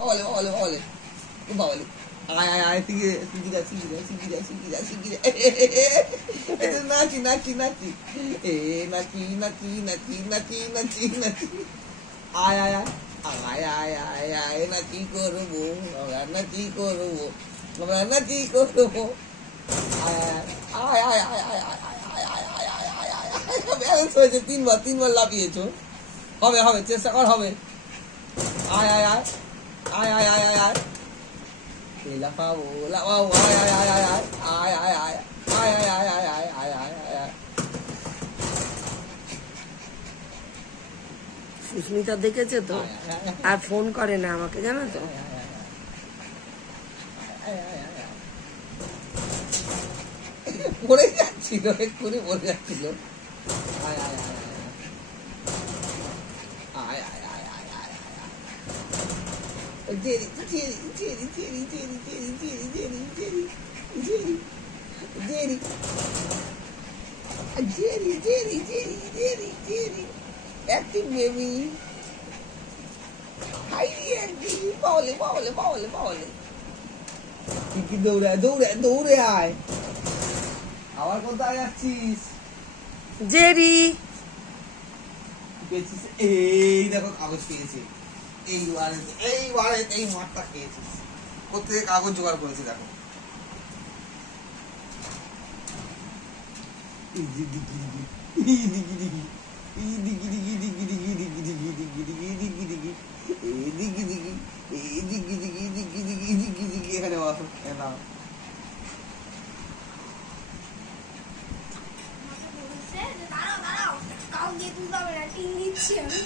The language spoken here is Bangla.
বাবালে বাবালে বাবালে বাবালে আয় আয় আয় শিগগিরে শিগগিরে শিগগিরে শিগগিরে শিগগিরে শিগগিরে নাচি নাচি নাচি নাচি নাচি নাচি নাচি নাচি নাচি আয় আয় আয় আয় আয় আয় আয় নাচি করবো আমরা নাচি করবো আমরা নাচি করবো আয় আয় আয় আয় আয় আয় আয় আয় আয় আয় আয় আয় ব্যালেন্স হয়েছে তিনবার লাফিয়েছো হবে হবে চেষ্টা কর হবে আয় আয় আয় আয় আয় আয় আয় আয় লাফাবো লাফাবো আয় আয় আয় আয় আয় আয় আয় আয় আয় আয় আয় আয় আয় আয় আয় আয় সুস্মিতা দেখেছে তো আর ফোন করে না আমাকে জানো তো পড়ে যাচ্ছিল এক্ষুনি পড়ে যাচ্ছিল আয় আয় আয় আয় আয় আয় আয় আয় Jerry Jerry Jerry Jerry Jerry Jerry Jerry Jerry Jerry Jerry Jerry Jerry Jerry Jerry Jerry Jerry active baby highly active বাওলে বাওলে বাওলে বাওলে কি দৌড়ায় দৌড়ায় দৌড়ে আয় আবার কোথায় যাচ্ছিস জেরি পেয়েছিস এই দেখো কাগজ পেয়েছি এইবারে এই মাঠটা খেয়েছিস কোথেকে কাগজ জোগাড় করেছি দেখো এখানে বসো নাও দাঁড়াও দাঁড়াও কাউ দিয়ে তুলতে হবে না টিং দিচ্ছি আমি